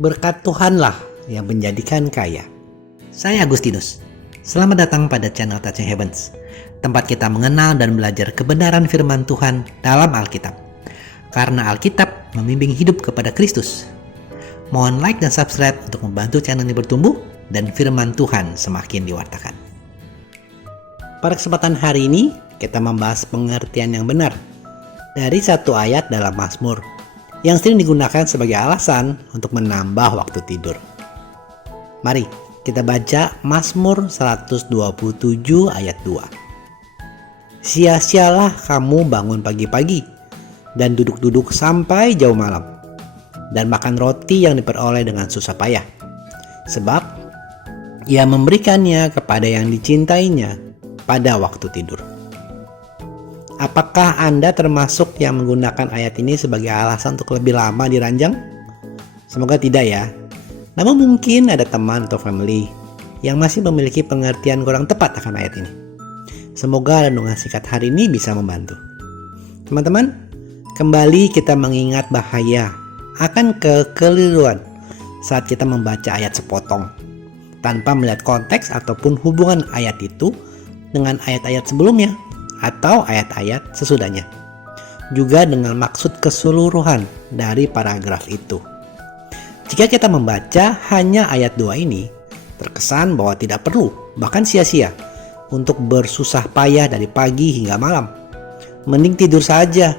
Berkat Tuhanlah yang menjadikan kaya. Saya Agustinus. Selamat datang pada channel Touching Heavens, tempat kita mengenal dan belajar kebenaran firman Tuhan dalam Alkitab. Karena Alkitab membimbing hidup kepada Kristus. Mohon like dan subscribe untuk membantu channel ini bertumbuh dan firman Tuhan semakin diwartakan. Pada kesempatan hari ini, kita membahas pengertian yang benar dari satu ayat dalam Mazmur yang sering digunakan sebagai alasan untuk menambah waktu tidur. Mari kita baca Mazmur 127 ayat 2. Sia-sialah kamu bangun pagi-pagi dan duduk-duduk sampai jauh malam, dan makan roti yang diperoleh dengan susah payah, sebab Ia memberikannya kepada yang dicintainya pada waktu tidur. Apakah Anda termasuk yang menggunakan ayat ini sebagai alasan untuk lebih lama di ranjang? Semoga tidak ya. Namun mungkin ada teman atau family yang masih memiliki pengertian kurang tepat akan ayat ini. Semoga renungan singkat hari ini bisa membantu. Teman-teman, kembali kita mengingat bahaya akan kekeliruan saat kita membaca ayat sepotong tanpa melihat konteks ataupun hubungan ayat itu dengan ayat-ayat sebelumnya atau ayat-ayat sesudahnya, juga dengan maksud keseluruhan dari paragraf itu. Jika kita membaca hanya ayat 2 ini, terkesan bahwa tidak perlu, bahkan sia-sia, untuk bersusah payah dari pagi hingga malam. Mending tidur saja,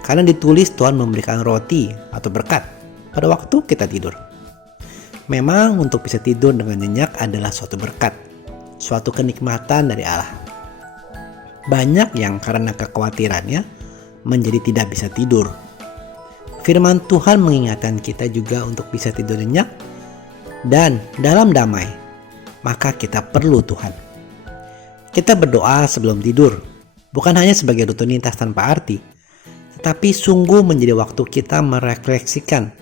karena ditulis Tuhan memberikan roti atau berkat pada waktu kita tidur. Memang untuk bisa tidur dengan nyenyak adalah suatu berkat, suatu kenikmatan dari Allah. Banyak yang karena kekhawatirannya menjadi tidak bisa tidur. Firman Tuhan mengingatkan kita juga untuk bisa tidur nyenyak dan dalam damai. Maka kita perlu Tuhan. Kita berdoa sebelum tidur, bukan hanya sebagai rutinitas tanpa arti, tetapi sungguh menjadi waktu kita merefleksikan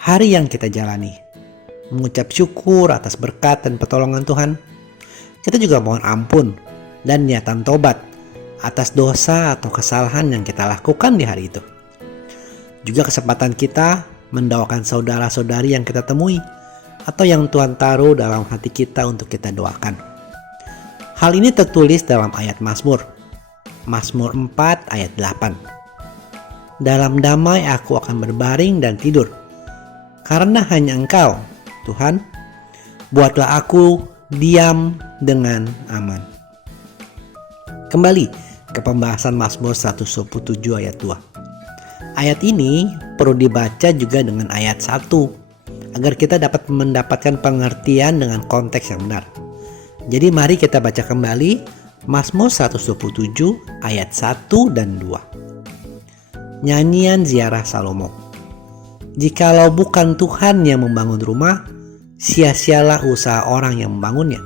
hari yang kita jalani, mengucap syukur atas berkat dan pertolongan Tuhan. Kita juga mohon ampun dan niatan tobat atas dosa atau kesalahan yang kita lakukan di hari itu. Juga kesempatan kita mendoakan saudara-saudari yang kita temui atau yang Tuhan taruh dalam hati kita untuk kita doakan. Hal ini tertulis dalam ayat Mazmur 4 ayat 8. Dalam damai aku akan berbaring dan tidur, karena hanya Engkau, Tuhan, buatlah aku diam dengan aman. Kembali ke pembahasan Mazmur 127 ayat 2. Ayat ini perlu dibaca juga dengan ayat 1 agar kita dapat mendapatkan pengertian dengan konteks yang benar. Jadi mari kita baca kembali Mazmur 127 ayat 1 dan 2. Nyanyian ziarah Salomo. Jikalau bukan Tuhan yang membangun rumah, sia-sialah usaha orang yang membangunnya.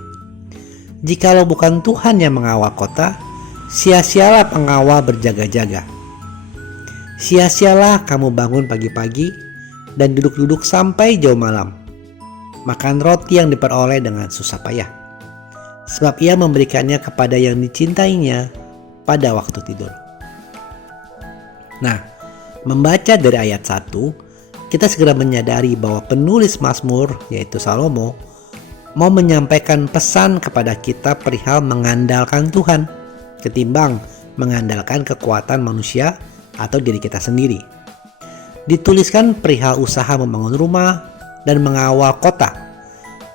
Jikalau bukan Tuhan yang mengawal kota, sia-sialah pengawal berjaga-jaga. Sia-sialah kamu bangun pagi-pagi dan duduk-duduk sampai jauh malam, makan roti yang diperoleh dengan susah payah, sebab Ia memberikannya kepada yang dicintainya pada waktu tidur. Nah, membaca dari ayat 1, kita segera menyadari bahwa penulis Mazmur, yaitu Salomo, mau menyampaikan pesan kepada kita perihal mengandalkan Tuhan ketimbang mengandalkan kekuatan manusia atau diri kita sendiri. Dituliskan perihal usaha membangun rumah dan mengawal kota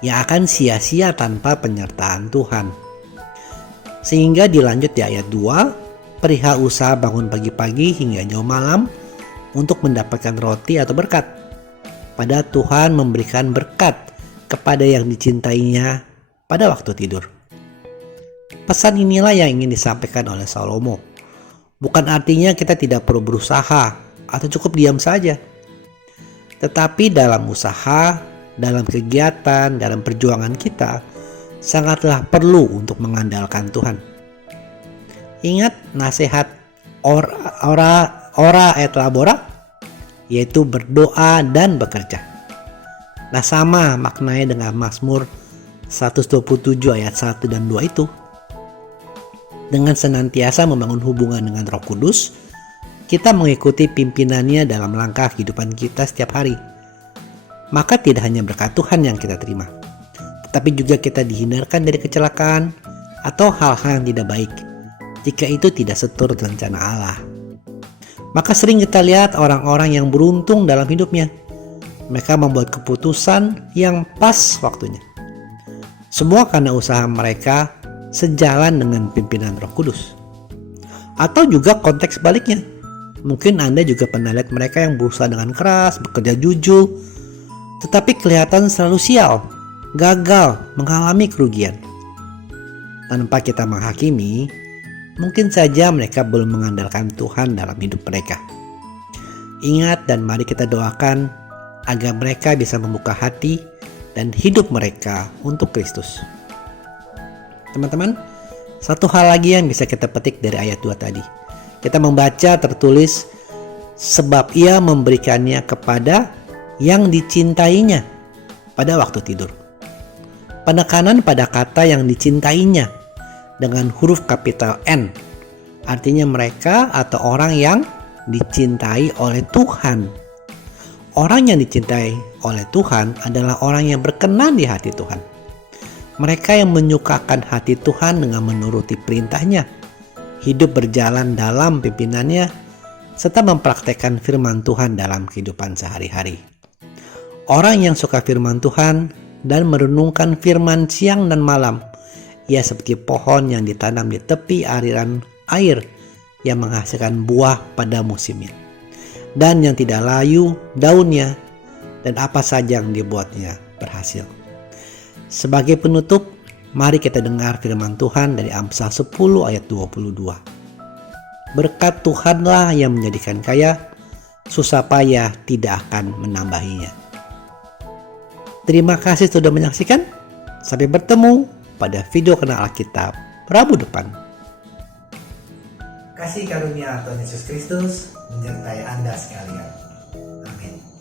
yang akan sia-sia tanpa penyertaan Tuhan. Sehingga dilanjut di ayat 2, perihal usaha bangun pagi-pagi hingga jauh malam untuk mendapatkan roti atau berkat. Pada Tuhan memberikan berkat kepada yang dicintainya pada waktu tidur. Pesan inilah yang ingin disampaikan oleh Salomo. Bukan artinya kita tidak perlu berusaha atau cukup diam saja. Tetapi dalam usaha, dalam kegiatan, dalam perjuangan kita, sangatlah perlu untuk mengandalkan Tuhan. Ingat nasihat ora et labora, yaitu berdoa dan bekerja. Nah, sama maknanya dengan Mazmur 127 ayat 1 dan 2 itu. Dengan senantiasa membangun hubungan dengan Roh Kudus, kita mengikuti pimpinannya dalam langkah kehidupan kita setiap hari. maka tidak hanya berkat Tuhan yang kita terima, tetapi juga kita dihindarkan dari kecelakaan atau hal-hal yang tidak baik jika itu tidak seturut rencana Allah. Maka sering kita lihat orang-orang yang beruntung dalam hidupnya. Mereka membuat keputusan yang pas waktunya. Semua karena usaha mereka sejalan dengan pimpinan Roh Kudus. Atau juga konteks baliknya. Mungkin Anda juga pernah lihat mereka yang berusaha dengan keras, bekerja jujur, tetapi kelihatan selalu sial, gagal, mengalami kerugian. Tanpa kita menghakimi, mungkin saja mereka belum mengandalkan Tuhan dalam hidup mereka. Ingat dan mari kita doakan agar mereka bisa membuka hati dan hidup mereka untuk Kristus. Teman-teman, satu hal lagi yang bisa kita petik dari ayat 2 tadi. Kita membaca tertulis, sebab ia memberikannya kepada yang dicintainya pada waktu tidur. Penekanan pada kata yang dicintainya dengan huruf kapital N. Artinya mereka atau orang yang dicintai oleh Tuhan. Orang yang dicintai oleh Tuhan adalah orang yang berkenan di hati Tuhan. Mereka yang menyukakan hati Tuhan dengan menuruti perintahnya, hidup berjalan dalam pimpinannya, serta mempraktekkan firman Tuhan dalam kehidupan sehari-hari. Orang yang suka firman Tuhan dan merenungkan firman siang dan malam, ia seperti pohon yang ditanam di tepi aliran air yang menghasilkan buah pada musimnya, dan yang tidak layu daunnya, dan apa saja yang dibuatnya berhasil. Sebagai penutup, mari kita dengar firman Tuhan dari Amsal 10 ayat 22. Berkat Tuhanlah yang menjadikan kaya, susah payah tidak akan menambahinya. Terima kasih sudah menyaksikan. Sampai bertemu pada video Kenal Alkitab Rabu depan. Kasih karunia Tuhan Yesus Kristus menyertai Anda sekalian. Amin.